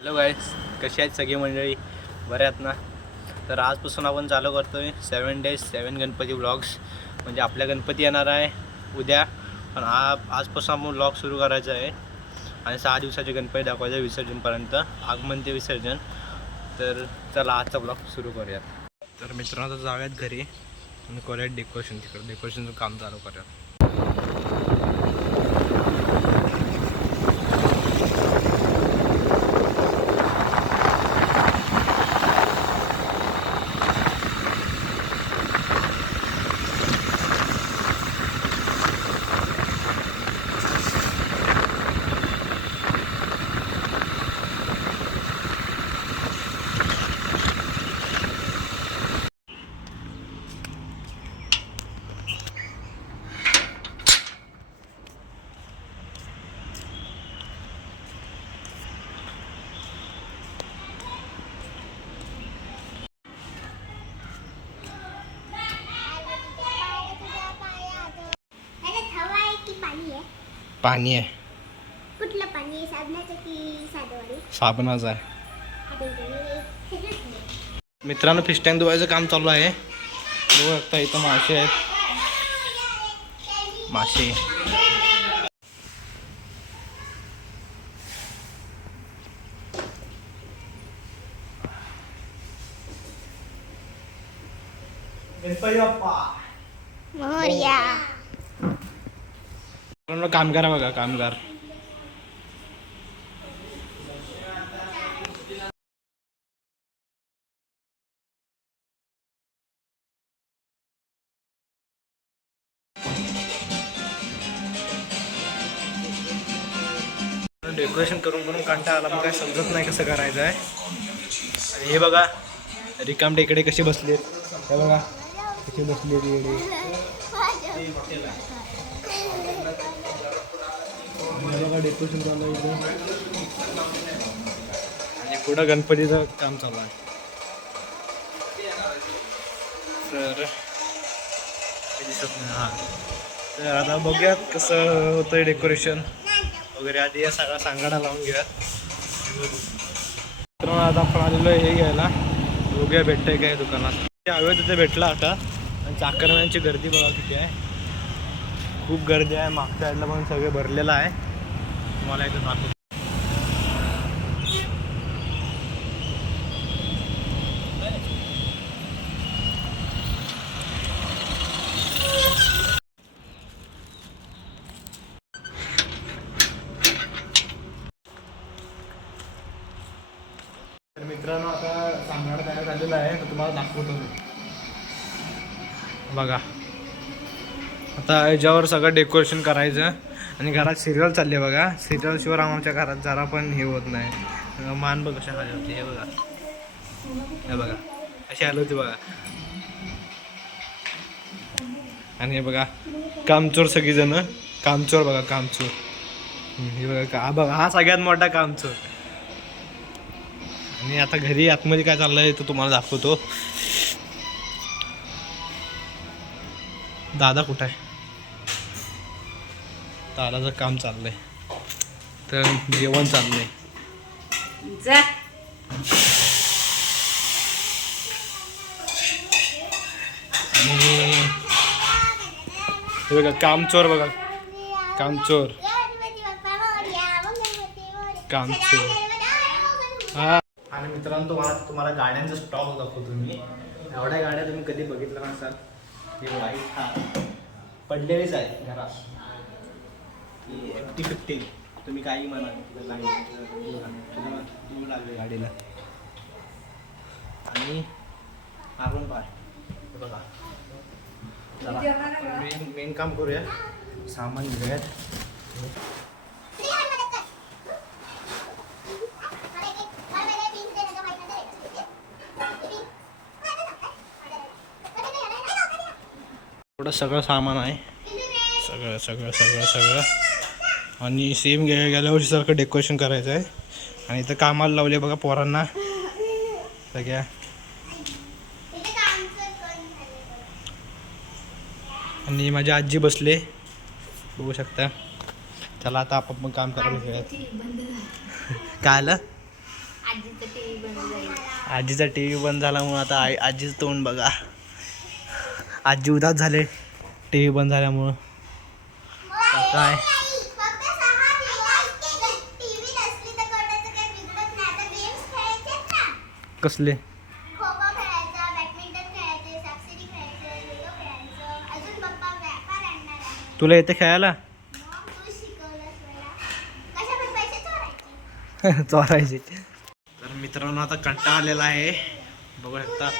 Hello guys, कशी आहेत सगळी मंडळी? बरे आहेत ना? तर आजपासून आपण चालू करतो आहे 7 days 7 गणपती व्लॉग्स. म्हणजे आपल्या गणपती येणार आहे उद्या, पण आजपासून आपण व्लॉग सुरू करायचा आहे आणि 6 दिवसाचे गणपती दाखवायचे विसर्जनपर्यंत, आगमन ते विसर्जन. तर चला आजचा व्लॉग सुरू करूयात. तर मित्रांनो जाऊयात घरी आणि करूयात डेकोरेशन. तिकडं डेकोरेशनचं काम चालू करूयात. पाणी आहे. कुठलं पाणी? साबणाचं की साधं? साबणाचं आहे. मित्रांनो फिश टँक धुवायचं काम चालू आहे. बघू शकता इथं मासे आहेत. मासे गणपती बाप्पा मोरया. कामगार आहे बघा, कामगार. डेकोरेशन करून करून कंटाळा आला, मग काय समजत नाही कसं करायचं आहे. आणि हे बघा रिकाम टेकडे कशी बसली आहेत, हे बघा कशी बसली आहे. बघा डेकोरेशन चालू आहे आणि पुढं गणपतीचं काम चालू आहे. तर दिसत नाही. हां, तर आता बघूयात कसं होतंय डेकोरेशन वगैरे. आधी या सगळा सांगाडा लावून घेऊयात. तर आता आपण आलेलो आहे हे घ्यायला. बघूया भेटतंय काय दुकानात. ते हवे तिथे भेटला आता. आणि चाकरमान्यांची गर्दी बघा किती आहे, खूप गर्दी आहे. मागच्या साईडला पण सगळे भरलेलं आहे. तुम्हाला इथं दाखवतो. तर मित्रांनो आता सांगाडा तयार झालेला आहे, तर तुम्हाला दाखवतो मी. बघा आता याच्यावर सगळं डेकोरेशन करायचं. आणि घरात सिरियल चालली आहे बघा. सिरियल शिवाय आमच्या घरात जरा पण हे होत नाही. मान बघ कशा खाली होती, हे बघा, हे बघा अशी आली होती बघा. आणि हे बघा कामचोर सगळीजण. कामचोर बघा, कामचोर. हे बघा हा बघा, हा सगळ्यात मोठा कामचोर. आणि आता घरी आतमध्ये काय चाललंय तर तुम्हाला दाखवतो. दादा कुठं आहे? दादाचं काम चाललंय, तर जेवण चाललंय. आणि हे बघा कामचोर बघा, कामचोर कामचोर. हा. आणि मित्रांनो तुम्हाला गाड्यांचा स्टॉक दाखवतो मी. एवढ्या गाड्या तुम्ही कधी बघितल्या नसाल. हे वाईट हा पडलेलीच आहे घरात. FT15 तुम्ही काही म्हणा लागले गाडीला. आणि आपण पाय बघा, मेन काम करूया. सामान घेऊयात. थोडं सगळं सामान आहे, सगळं सगळं सगळं सगळं. आणि सेम गेल्या वर्षीसारखं डेकोरेशन करायचं आहे. आणि इथं कामाला लावले बघा पोरांना सगळ्या. आणि माझी आजी बसले बघू शकता. चला आता आपण पण काम करायला घेऊयात. काय आलं? आजीचं टीव्ही बंद झाली. आजीचा टी व्ही बंद झाल्यामुळे आता आजीचं तोंड बघा. आजी उदास झाले टी व्ही बंद झाल्यामुळं. काय फक्त 6 दिवस टीव्ही नसली तर कोणाचं काही बिघडत नाही. आता गेम्स खेळायचे ना, कसले खो खो खेळायचं, बॅडमिंटन खेळायचे, सापशिडी खेळायचं, लुडो खेळायचं. अजून पप्पा व्यापार आणणार आहे. तुला येते खेळायला? मग तू शिकवलंस मला. कशावर पैसे चोरायचे? चोरायचे. तर मित्रांनो आता कंटाळा आलेला आहे. बघू शकता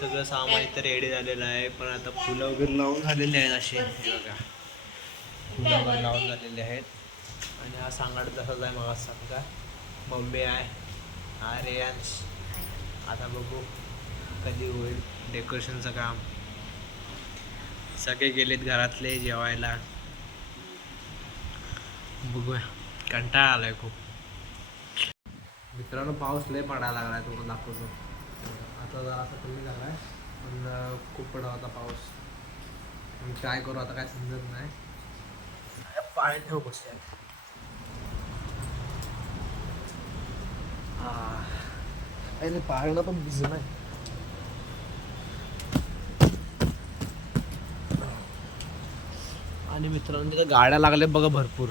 सगळं सामान इथं रेडी झालेलं आहे. पण आता फुलं वगैरे लावून झालेले आहेत असे. हे बघा फुलं वगैरे लावून झालेले आहेत. आणि हा सांगाड तसाच आहे मग सांगा. मम्मी आहे आर्यन्स. आता बघू कधी होईल डेकोरेशनचं काम. सगळे गेलेत घरातले जेवायला. बघूया कंटाळा आलाय खूप. मित्रांनो पाऊस लय पडायला लागलाय. तुम्हाला दाखवतो. आता जरा असं कमी झालाय पण खूप पडा होता पाऊस. काय करू आता काय समजत नाही. पाणी ठेव बसल्या. हा पाळणं पण भिजलं नाही. आणि मित्रांनो तिथं गाड्या लागल्या बघा भरपूर.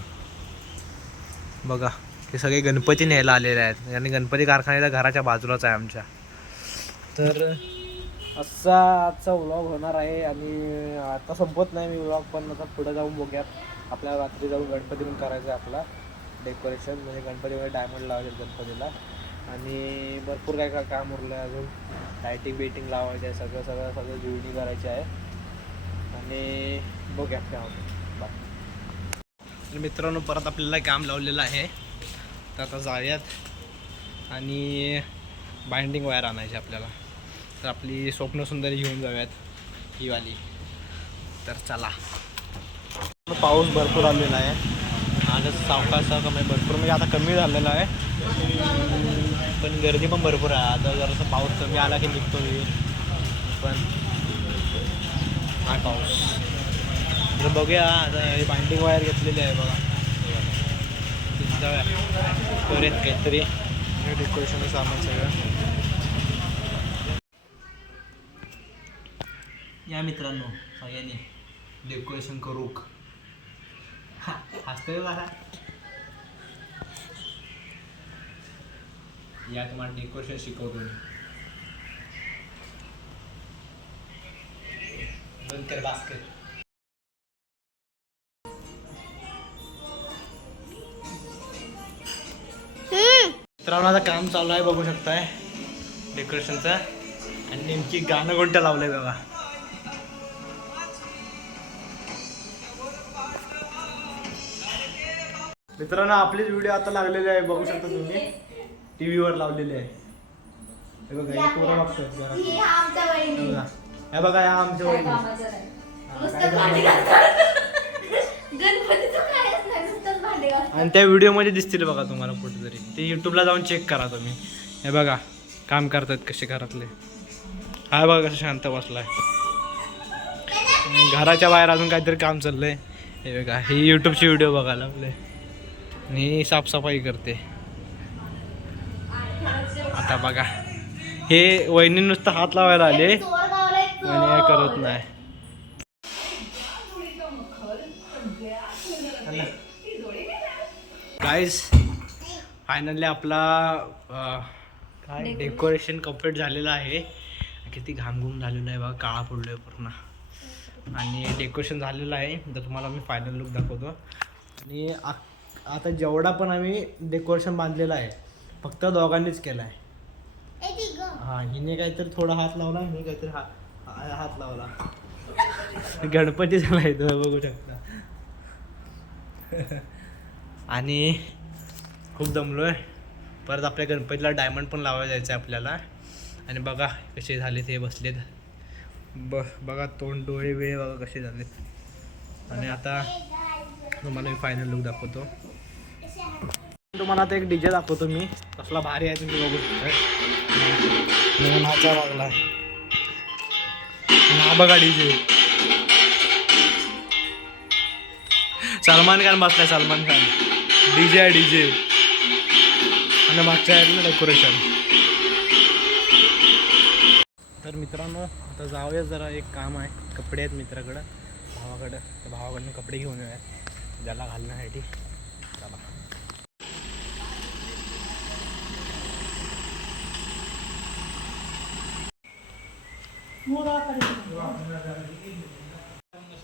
बघा हे सगळे गणपती न्यायला आलेले आहेत. आणि गणपती कारखान्याच्या घराच्या बाजूलाच आहे आमच्या. तर असा आजचा व्लॉग होणार आहे. आणि आता संपत नाही मी व्लॉग, पण आता पुढे जाऊन बघूयात. आपल्याला रात्री जाऊन गणपती पण करायचं आहे आपला डेकोरेशन. म्हणजे गणपतीमध्ये डायमंड लावायचे गणपतीला. आणि भरपूर काय काम उरलं आहे अजून. लायटिंग बेटिंग लावायचं आहे. सगळं जुळणी करायची आहे. आणि बघूयात काय होतं. बाय. मित्रांनो परत आपल्याला काम लावलेलं आहे. तर आता जाऊयात आणि बाइंडिंग वायर आणायची आपल्याला. तर आपली स्वप्नसुंदरी घेऊन जाऊयात ही वाली. तर चला. पाऊस भरपूर आलेला आहे. आज सावकाश कमी भरपूर म्हणजे आता कमी झालेला आहे. पण गर्दी पण भरपूर आहे. आता जरासा पाऊस कमी आला की निघतो मी. पण हा पाऊस तर बघूया. आता हे बाइंडिंग वायर घेतलेली आहे बघा. जाऊया करूयात काहीतरी डेकोरेशनचं सामान सगळं. या मित्रांनो सगळ्यांनी डेकोरेशन करू. हसतोय बघा. या तुम्हाला डेकोरेशन शिकवतो मी. बंद कर बास्केट. मित्रांनो आता काम चालू आहे बघू शकताय डेकोरेशनचं. आणि नेमकी गाणं कोणतं लावलंय बघा. मित्रांनो आपलीच व्हिडिओ आता लागलेली आहे बघू शकता तुम्ही. टीव्ही वर लावलेली आहे. हे बघा हे पोरं बघतात जरा. हे बघा या आमच्या वहिनी. आणि त्या व्हिडिओमध्ये दिसतील बघा तुम्हाला कुठेतरी. ते यूट्यूबला जाऊन चेक करा तुम्ही. हे बघा काम करतात कसे घरातले. हा बघा कसं शांत बसलाय. घराच्या बाहेर अजून काहीतरी काम चाललंय. हे बघा ही यूट्यूबची व्हिडिओ बघायला आपले. आणि साफसफाई करते. आता बघा हे वहिनी नुसतं हात लावायला आले आणि हे करत नाही. गाईज फायनली आपला काय डेकोरेशन कम्प्लीट झालेलं आहे. किती घामघूम झालेलं आहे बघा. काळा पडलो आहे पूर्ण. आणि डेकोरेशन झालेलं आहे. तर तुम्हाला मी फायनल लुक दाखवतो. आणि आता जेवढा पण आम्ही डेकोरेशन बांधलेलं आहे फक्त दोघांनीच केलं आहे. हां हिने काहीतरी थोडा हात लावला. हिने काहीतरी हात लावला. गणपती झाला इथं बघू शकता. आणि खूप दमलो आहे. परत आपल्या गणपतीला डायमंड पण लावायला जायचं आहे आपल्याला. आणि बघा कसे झाले ते बसलेत. बघा तोंड डोळे वेळे बघा कसे झालेत. आणि आता तुम्हाला मी फायनल लुक दाखवतो. तुम्हाला आता एक डीजे दाखवतो मी. कसला भारी आहे तुम्ही बघू शकता. नाचा लागला हा बघा डीजे. सलमान खान बसलाय. सलमान खान डीजे आहे डीजे. आणि मागच्या साईडला डेकोरेशन. तर मित्रांनो आता जाऊया, जरा एक काम आहे, कपडे आहेत मित्राकडं भावाकडं, तर भावाकडनं कपडे घेऊन येऊयात ज्याला घालण्यासाठी. चला.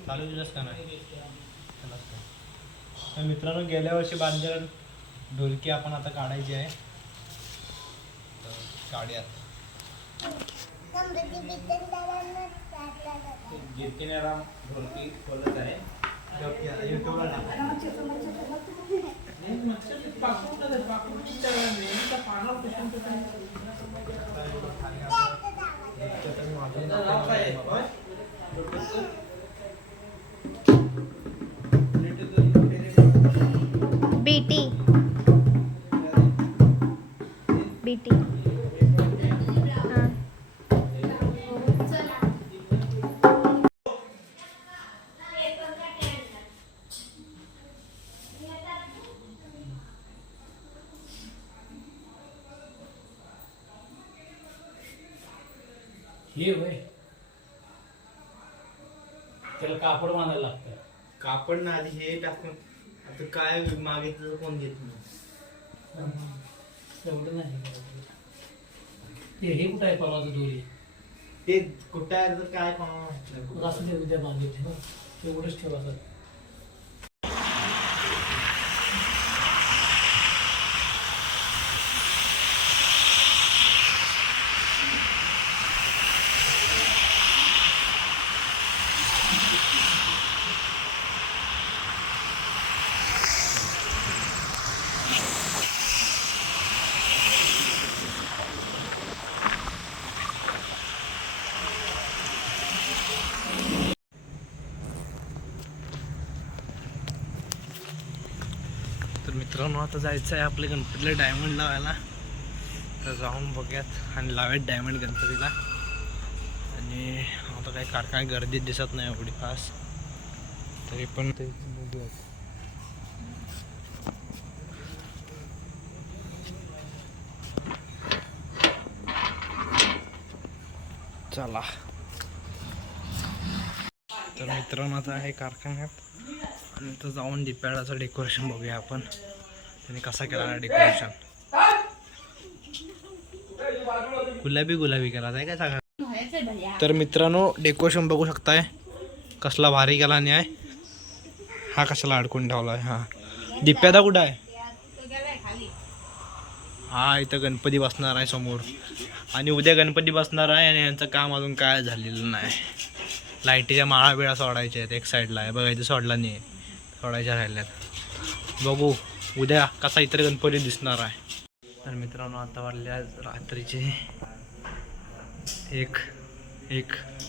चालू दिलंस का नाही? तर मित्रांनो गेल्या वर्षी बांधलेला ढोलकी आपण आता काढायची आहे. तर काढूयात. कीर्तिनेराम ढोलकी बोलत आहे. युट्यूबला बीटी बीटी हां. हे होय, त्याला कापड बांधायला लागतं. कापड ना आधी हे टाकून आता काय मागितलं कोण देत नाही. एवढं नाही. हे कुठं आहे परवाचं दोरी? ते कुठं आहे तर काय कोणाला असं ते उद्या बांधले एवढंच ठेवा सर. तर मित्रांनो आता जायचं आहे आपल्या गणपतीला डायमंड लावायला. तर जाऊन बघूयात आणि लावूयात डायमंड गणपतीला. आणि आता काही कारखाने गर्दीत दिसत नाही एवढी खास, तरी पण ते बघूयात. चला. तर मित्रांनो आता आहे कारखान्यात आणि इथं जाऊन दिप्याळाचं डेकोरेशन बघूया आपण, त्यांनी कसा केला ना डेकोरेशन. गुलाबी गुलाबी केला आहे काय सगळं. तर मित्रांनो डेकोरेशन बघू शकताय कसला भारी केला नाही आहे. हा कशाला अडकून ठेवला आहे. हा दिप्यादा कुठं आहे? हा इथं गणपती बसणार आहे समोर आणि उद्या गणपती बसणार आहे आणि यांचं काम अजून काय झालेलं नाही. लाईटीच्या माळा बिळा सोडायच्या आहेत एक साईडला आहे बघा, इथं सोडला नाही, सोडायच्या राहिल्यात. बघू उद्या कसा इतर गणपती दिसणार आहे. तर मित्रांनो आता वाजले रात्रीचे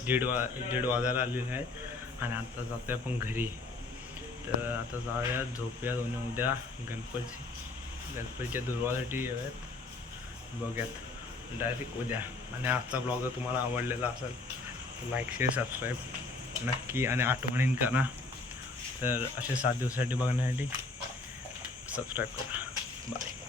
दीड वाजायला आलेले आहेत आणि आता जातो आपण घरी. तर आता जाऊया झोपूया दोन्ही, उद्या गणपतीच्या दुर्वासाठी येऊयात, बघूयात डायरेक्ट उद्या. आणि आजचा ब्लॉग जर तुम्हाला आवडलेला असेल तर लाईक शेअर सबस्क्राईब नक्की आणि आठवणीन करा. तर असे 7 दिवसासाठी बघण्यासाठी सबस्क्राईब करा. बाय.